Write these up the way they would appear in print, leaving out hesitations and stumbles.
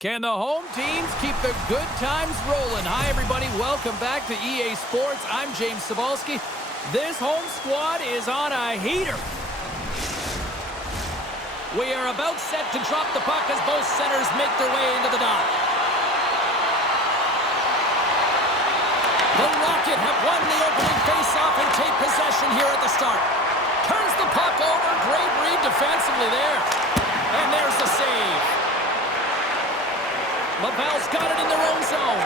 Can the home teams keep the good times rolling? Hi, everybody. Welcome back to EA Sports. I'm James Cebulski. This home squad is on a heater. We are about set to drop the puck as both centers make their way into the dot. The Rocket have won the opening faceoff and take possession here at the start. Turns the puck over. Great read defensively there. And there's the save. Laval's got it in their own zone.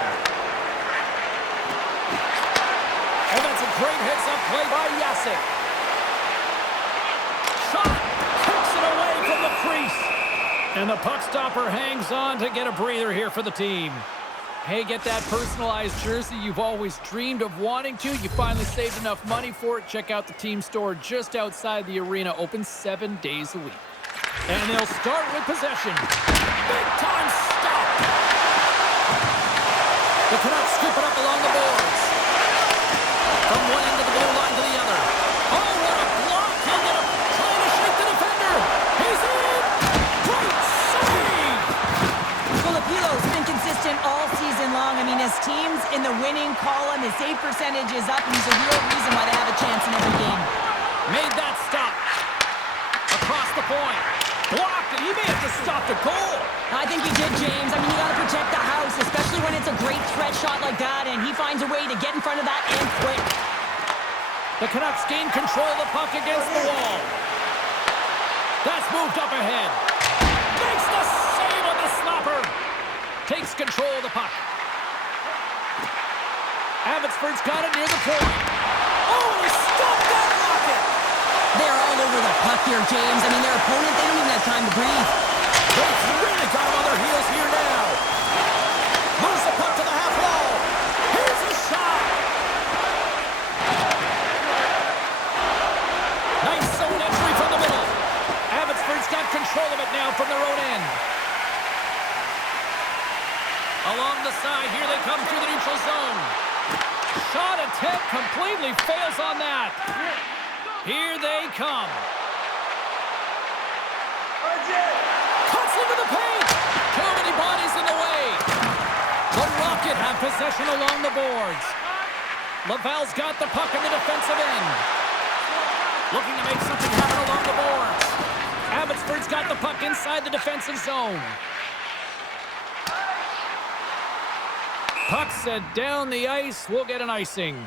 And that's a great heads-up play by Yasek. Shot! Kicks it away from the crease. And the puck stopper hangs on to get a breather here for the team. Hey, get that personalized jersey you've always dreamed of wanting to. You finally saved enough money for it. Check out the team store just outside the arena. Open 7 days a week. And they'll start with possession. Big time stop. The Canucks scoop it up along the boards. From one end of the blue line to the other. Oh, what a block. He'll get him trying to shake the defender. He's in. Great save. Filipilo's been consistent all season long. I mean, his team's in the winning column. His save percentage is up, and he's a real reason why they have a chance in every game. Made that stop. Across the point. Blocked, and he may have just stopped a goal. I think he did, James. I mean, you got to protect the house, especially when it's a great threat shot like that, and he finds a way to get in front of that and quick. The Canucks gain control of the puck against the wall. That's moved up ahead. Makes the save on the slapper. Takes control of the puck. Abbotsford's got it near the point. Oh, and he stopped that rocket. They're all over the puck here, James. I mean, their opponent, they don't even have time to breathe. They've really got them on their heels here now. Moves the puck to the half wall. Here's a shot. Nice zone entry from the middle. Abbotsford's got control of it now from their own end. Along the side, here they come through the neutral zone. Shot attempt completely fails on that. Here they come. Cuts into the paint. Too many bodies in the way. The Rocket have possession along the boards. Laval's got the puck in the defensive end. Looking to make something happen along the boards. Abbotsford's got the puck inside the defensive zone. Puck set down the ice. We'll get an icing.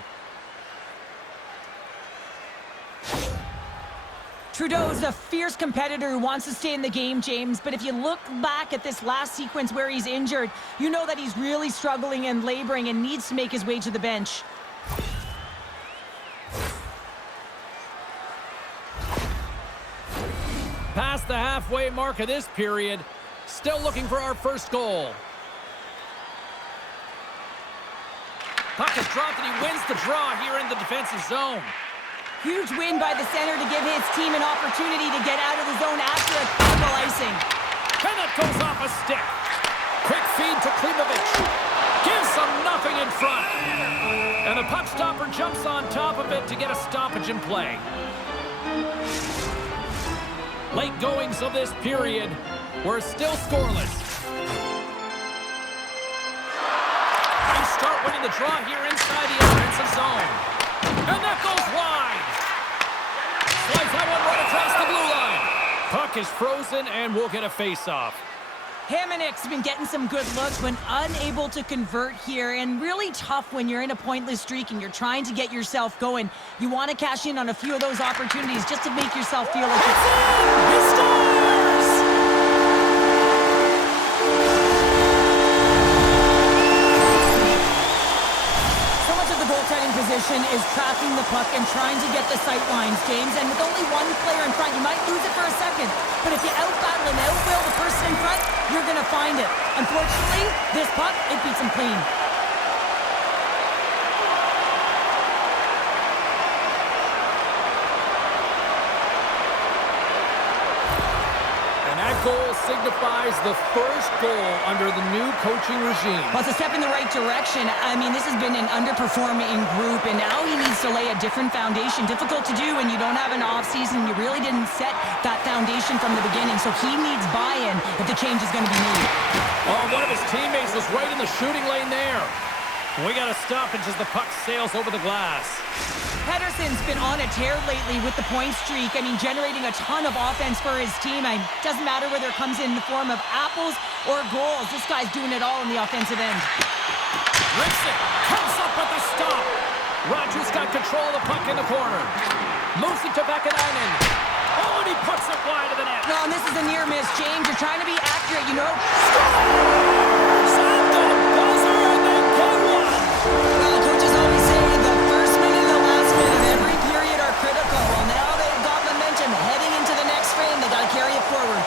Trudeau's a fierce competitor who wants to stay in the game, James, but if you look back at this last sequence where he's injured, you know that he's really struggling and laboring and needs to make his way to the bench. Past the halfway mark of this period, still looking for our first goal. Puck is dropped and he wins the draw here in the defensive zone. Huge win by the center to give his team an opportunity to get out of the zone after a critical icing. And that goes off a stick. Quick feed to Klimovich. Gives them nothing in front. And the puck stopper jumps on top of it to get a stoppage in play. Late goings of this period were still scoreless. They start winning the draw here inside the offensive zone. And that goes wide. Slides that one right across the blue line. Puck is frozen, and we'll get a face-off. Hamonic's been getting some good looks when unable to convert here, and really tough when you're in a pointless streak and you're trying to get yourself going. You want to cash in on a few of those opportunities just to make yourself feel like it's in! He scores! Position is tracking the puck and trying to get the sight lines, James. And with only one player in front, you might lose it for a second. But if you out-battle and out-will the person in front, you're going to find it. Unfortunately, this puck, it beats him clean. And that goal signifies the first goal under the new coaching regime. Well, it's a step in the right direction. I mean, this has been an underperforming group, and now he needs to lay a different foundation. Difficult to do when you don't have an offseason. You really didn't set that foundation from the beginning, so he needs buy-in if the change is going to be made. Oh, one of his teammates was right in the shooting lane there. We got a stoppage as the puck sails over the glass. Pedersen's been on a tear lately with the point streak. I mean, generating a ton of offense for his team. It doesn't matter whether it comes in the form of apples or goals. This guy's doing it all on the offensive end. Rips it. Comes up with the stop. Rogers got control of the puck in the corner. Moves it to Vakanainen. Oh, and he puts it wide of the net. No, and this is a near miss, James. You're trying to be accurate, you know. Sound the buzzer, and they get one. Well, coaches always say the first minute and the last minute of every period are critical. Well, now they've got momentum heading into the next frame. They got to carry it forward.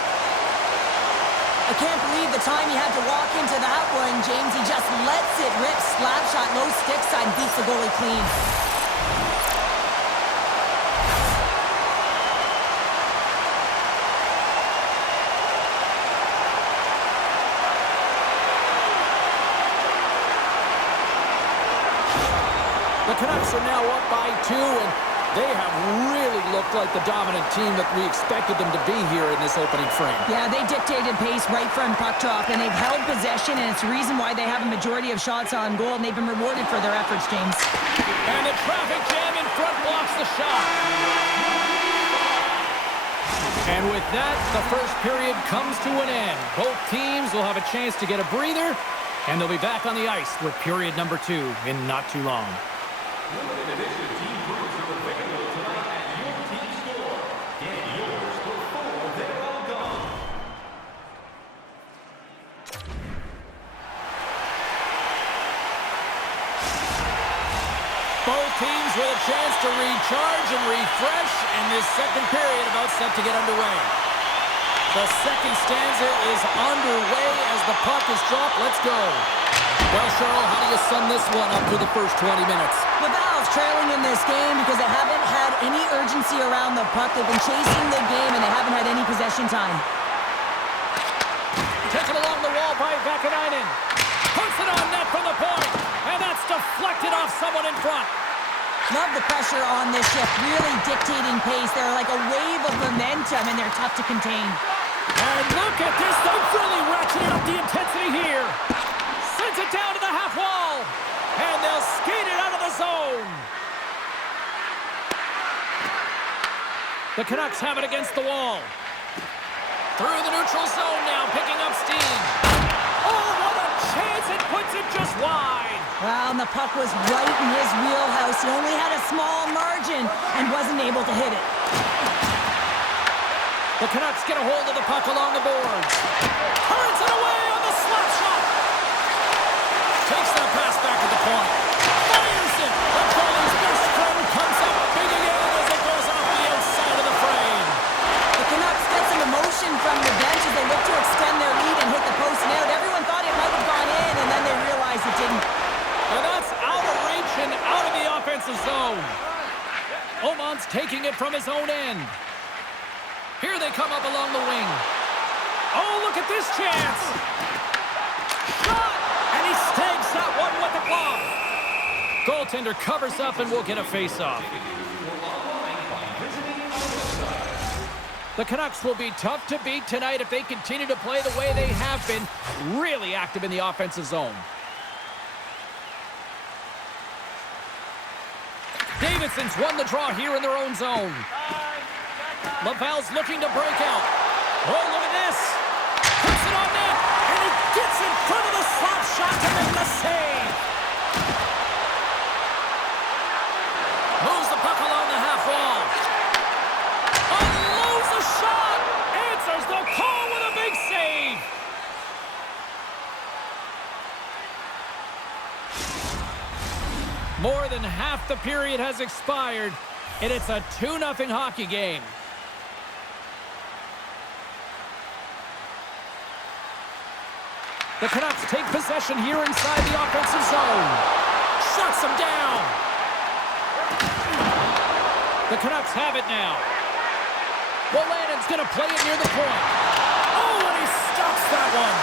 I can't believe the time he had to walk into that one, James. He just lets it rip. Slap shot, low stick side, beats the goalie clean. The Canucks are now up by 2, and they have really looked like the dominant team that we expected them to be here in this opening frame. Yeah, they dictated pace right from puck drop, and they've held possession, and it's the reason why they have a majority of shots on goal, and they've been rewarded for their efforts, James. And the traffic jam in front blocks the shot. And with that, the first period comes to an end. Both teams will have a chance to get a breather, and they'll be back on the ice with period number 2 in not too long. Limited edition team groups are available tonight at your team store. Get yours before they're all gone. Both teams with a chance to recharge and refresh, and this second period about set to get underway. The second stanza is underway as the puck is dropped. Let's go. Well, Cheryl, how do you sum this one up through the first 20 minutes? The Val's trailing in this game because they haven't had any urgency around the puck. They've been chasing the game, and they haven't had any possession time. Taken along the wall by Vakanainen. Puts it on net from the point, and that's deflected off someone in front. Love the pressure on this shift, really dictating pace. They're like a wave of momentum, and they're tough to contain. And look at this. They've really ratcheted up the intensity here. Sends it down to the half wall. And they'll skate it out of the zone. The Canucks have it against the wall. Through the neutral zone now, picking up steam. Oh, what a chance. It puts it just wide. Well, and the puck was right in his wheelhouse. He only had a small margin and wasn't able to hit it. The Canucks get a hold of the puck along the boards. Turns it away on the slap shot. Takes that pass back at the point. Fires it. The goalie's best friend comes up big again as it goes off the outside of the frame. The Canucks get some emotion from the bench as they look to extend their lead and hit the post and out. Everyone thought it might have gone in, and then they realized it didn't. And that's out of reach and out of the offensive zone. Oman's taking it from his own end. Here they come up along the wing. Oh, look at this chance. Shot! And he snags that one with the glove. Goaltender covers up and will get a face-off. The Canucks will be tough to beat tonight if they continue to play the way they have been, really active in the offensive zone. Davidson's won the draw here in their own zone. Laval's looking to break out. Oh, look at this. Puts it on net, and he gets in front of the slap shot to make the save. Moves the puck along the half wall. Unloads the shot. Answers the call with a big save. More than half the period has expired, and it's a 2-0 hockey game. The Canucks take possession here inside the offensive zone. Shuts them down. The Canucks have it now. Bolanen's going to play it near the point. Oh, he stops that one.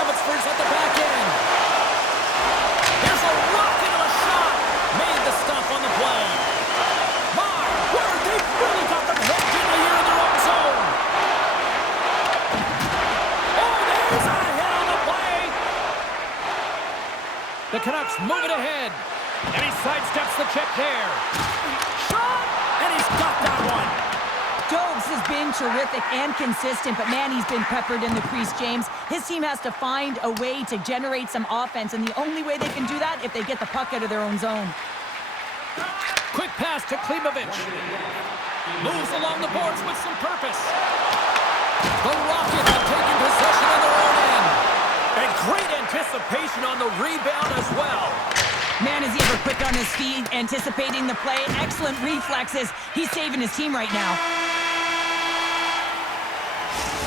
Abbotsford's at the back end. Here's a rocket of a shot. Made the stop on the play. My word, they've really got them hooked in here in their own zone. Oh, there's a hit on the play. The Canucks move it ahead. And he sidesteps the check there. Shot! And he's got that one. Dobes has been terrific and consistent, but man, he's been peppered in the crease, James. His team has to find a way to generate some offense, and the only way they can do that if they get the puck out of their own zone. Quick pass to Klimovich. Moves along the boards with some purpose. The Rockets have taken possession of their own end. And great anticipation on the rebound as well. Man, is he ever quick on his feet, anticipating the play. Excellent reflexes. He's saving his team right now.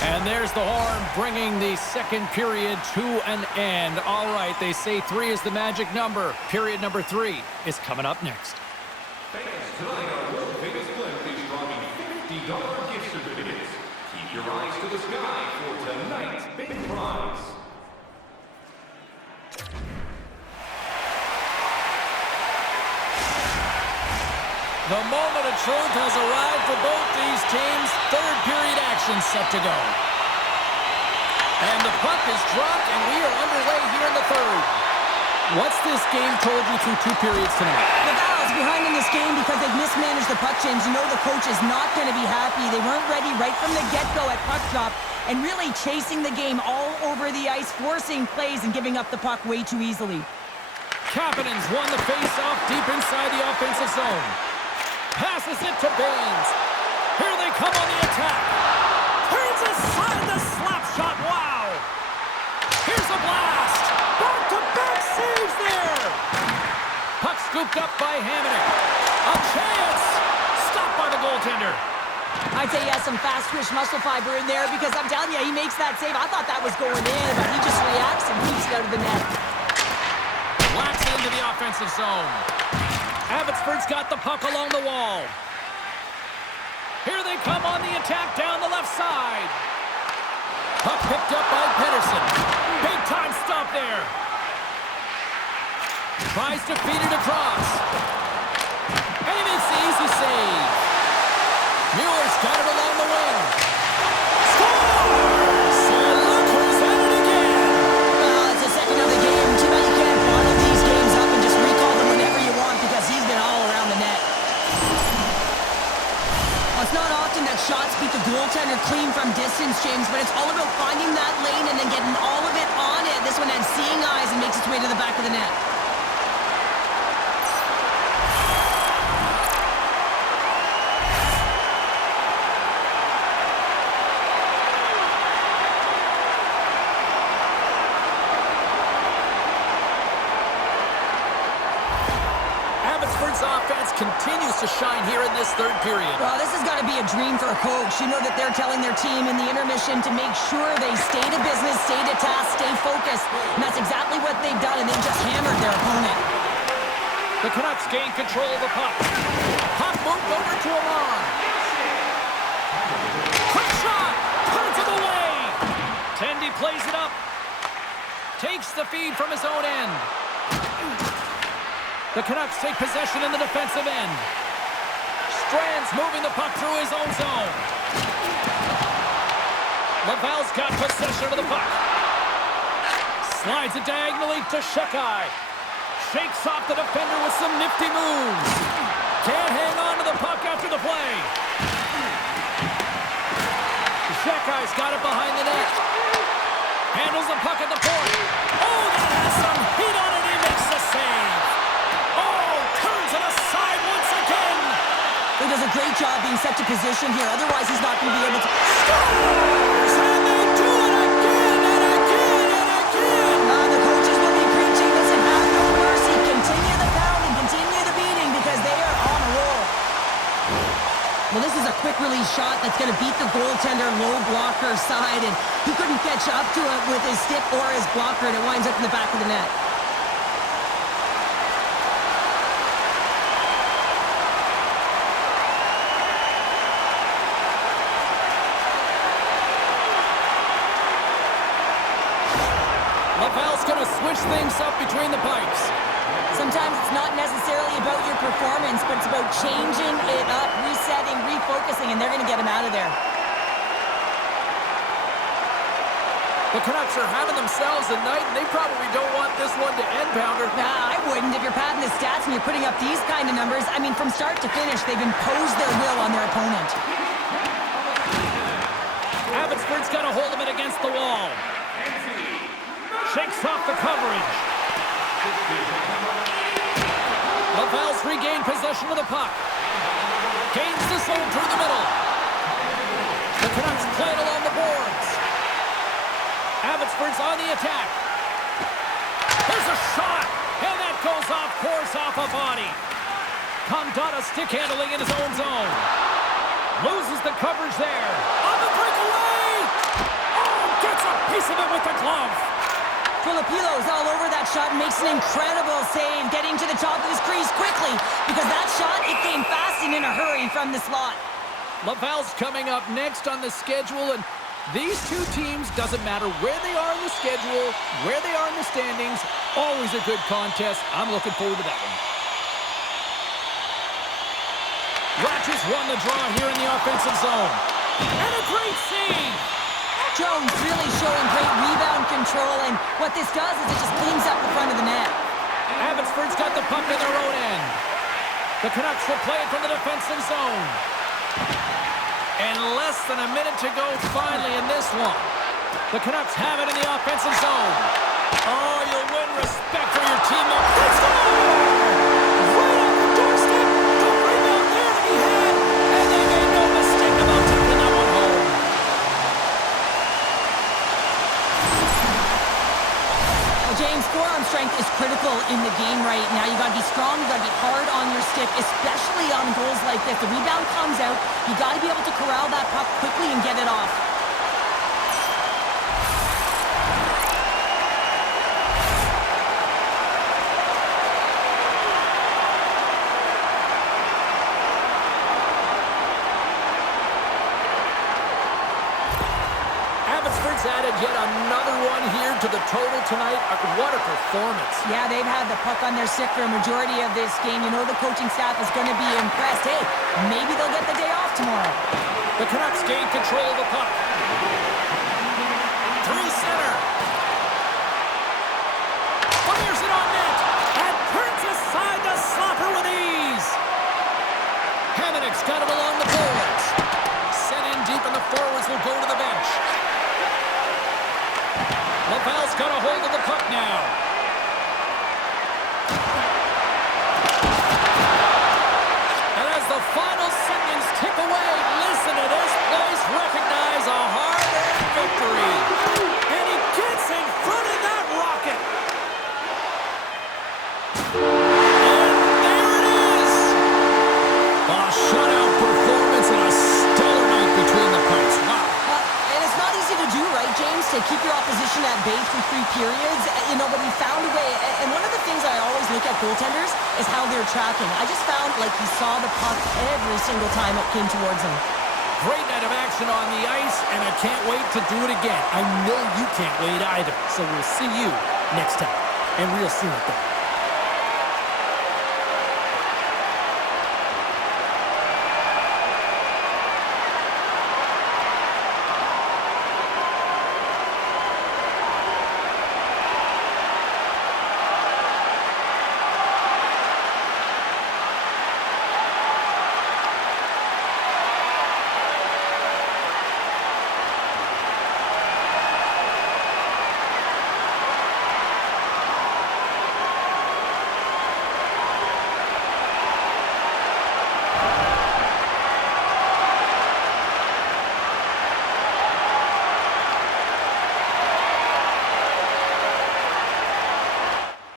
And there's the horn, bringing the second period to an end. All right, they say 3 is the magic number. Period number 3 is coming up next. Fans, tonight our world famous clinic is drawing $50 gift certificates. Keep your eyes to the sky for tonight's big prize. The moment of truth has arrived for both these teams. Third period action set to go. And the puck is dropped, and we are underway here in the third. What's this game told you through 2 periods tonight? The Val's behind in this game because they've mismanaged the puck change. You know the coach is not going to be happy. They weren't ready right from the get-go at puck drop and really chasing the game all over the ice, forcing plays and giving up the puck way too easily. Kapanen's won the face-off deep inside the offensive zone. Passes it to Baines. Here they come on the attack. Turns aside the slap shot. Wow. Here's a blast. Back-to-back saves there. Puck scooped up by Hamonic. A chance. Stopped by the goaltender. I'd say he has some fast-twitch muscle fiber in there because I'm telling you, he makes that save. I thought that was going in, but he just reacts and keeps it out of the net. Whacks into the offensive zone. Abbotsford's got the puck along the wall. Here they come on the attack down the left side. Puck picked up by Pedersen. Big time stop there. Tries to feed it across. And he makes the easy save. Mueller's got it along the wing. Scores! And look who's at it again. Well, it's the second of the game. Too bad you can't bottle these games up and just recall them whenever you want because he's been all around the net. Well, it's not often that shots beat the goaltender clean from distance, James, but it's all about finding that lane and then getting all of it on it. This one has seeing eyes and makes its way to the back of the net. Abbotsford's offense continues to shine here in this third period. Well, this has got to be a dream for a coach. You know that they're telling their team in the intermission to make sure they stay to business, stay to task, stay focused. And that's exactly what they've done, and they've just hammered their opponent. The Canucks gain control of the puck. Puck moved over to Amon. Quick shot! Turns it away! Tendy plays it up. Takes the feed from his own end. The Canucks take possession in the defensive end. Strand's moving the puck through his own zone. Laval's got possession of the puck. Slides it diagonally to Shekai. Shakes off the defender with some nifty moves. Can't hang on to the puck after the play. Shekai's got it behind the net. Handles the puck at the point. Oh, that has some heat on it. He makes the save. Oh, turns it aside once again. He does a great job being set to position here. Otherwise, he's not going to be able to... Scores! And they do it again and again and again. The coaches will be preaching. Listen, have no mercy. Continue the pounding. Continue the beating because they are on a roll. Well, this is a quick release shot that's going to beat the goaltender low blocker side, and he couldn't catch up to it with his stick or his blocker, and it winds up in the back of the net. switch things up between the pipes. Sometimes it's not necessarily about your performance, but it's about changing it up, resetting, refocusing, and they're going to get him out of there. The Canucks are having themselves a night, and they probably don't want this one to end, Pounder. Nah, I wouldn't. If you're padding the stats and you're putting up these kind of numbers, I mean, from start to finish, they've imposed their will on their opponent. Abbotsford's got a hold of it against the wall. Shakes off the coverage. Laval's regained possession of the puck. Gains the zone through the middle. The Canucks play it along the boards. Abbotsford's on the attack. There's a shot, and that goes off course off a body. Comdata stick handling in his own zone. Loses the coverage there. On the breakaway! Oh, gets a piece of it with the glove. Filipilo's all over that shot and makes an incredible save, getting to the top of his crease quickly, because that shot, it came fast and in a hurry from the slot. Laval's coming up next on the schedule, and these two teams, doesn't matter where they are in the schedule, where they are in the standings, always a good contest. I'm looking forward to that one. Ratchers won the draw here in the offensive zone. And a great save! Jones really showing great rebound control, and what this does is it just cleans up the front of the net. Abbotsford's got the puck in their own end. The Canucks will play it from the defensive zone. And less than a minute to go finally in this one. The Canucks have it in the offensive zone. Oh, you'll win respect for your teammate. They score! Right on the doorstep. The rebound there to be had. And they made no mistake about taking that one home. Well, James, forearm strength is critical in the game right now. You got to be strong, you got to be hard on your stick, especially on goals like this. The rebound comes out, you got to be able to corral that puck quickly and get it off. Abbotsford's added yet another one here to the total tonight. What a performance. Yeah, they've had the puck on their stick for a majority of this game. You know the coaching staff is going to be impressed. Hey, maybe they'll get the day off tomorrow. The Canucks gain control of the puck. Through center. Fires it on net. And turns aside the slapper with ease. Hamannik's got it along the boards. Sent in deep, and the forwards will go to the bench. Laval's got a hold of the puck now. And as the final seconds tick away, listen to this place recognize a hard-earned victory. And he gets in front of that rocket. And there it is. A shutout performance and a stellar night between the pipes. Wow. And it's not easy to do, right, James, to keep your opposition at bay through 3 periods, you know, but he found a way. And one of the things I always look at goaltenders is how they're tracking. I just found like he saw the puck every single time it came towards him. Great night of action on the ice, and I can't wait to do it again. I know you can't wait either. So we'll see you next time. And real soon at that.